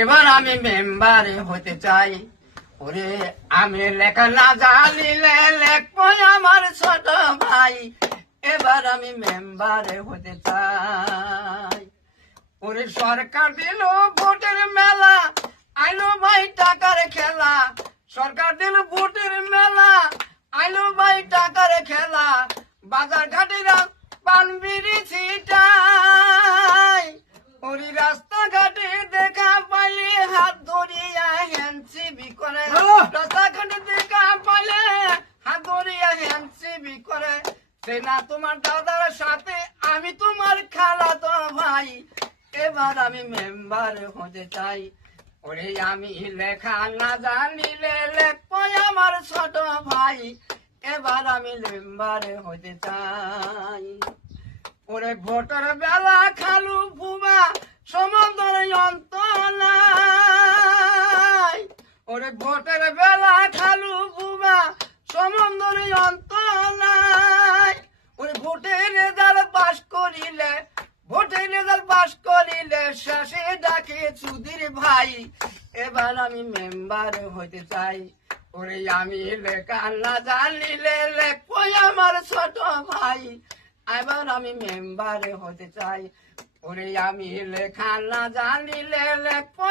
এবার আমি মেম্বারে হতে চাই। ওরে আমি লেখা না জানিলে লেখবো আমার ছোট ভাই। এবার আমি মেম্বারে হতে চাই। ওরে সরকার দিল ভোটের মেলা, আইলো ভাই টাকার খেলা। সরকার দিল ভোটের মেলা, আইলো ভাই টাকার খেলা। বাজার ঘাটেরা পান বিড়ি ছিটাই। ওরে রাস্তাঘাটে দেখা পাইলে হাত ধরিয়া হ্যান্ডসিবি করে। রাস্তাঘাটে দেখা পাইলে হাত ধরিয়া হ্যান্ডসিবি করে। সে না তোমার দাদার সাথে, আমি তোমার খালাতো ভাই। এবার আমি মেম্বার হতে চাই। ওরে আমি লেখা না জানিলে লেখবো আমার ছোট ভাই। এবার আমি মেম্বার হতে চাই। ওরে ভোটের বেলা খালু ফুবা সমন্দর অন্ত নাই। ওরে ভোটের বেলা খালু ফুবা সমন্দর অন্ত নাই। ওরে ভোটের রেজাল্ট পাস করিলে, ভোটের রেজাল্ট পাস করিলে শেষে ডাকে চুদির ভাই। এবার আমি মেম্বার হতে চাই। ওরে আমি লেখা না জানিলে লেখবো আমার ছোট ভাই। এবার আমি মেম্বার হতে চাই। ওরে আমি লেখা না জানিলে লেখবো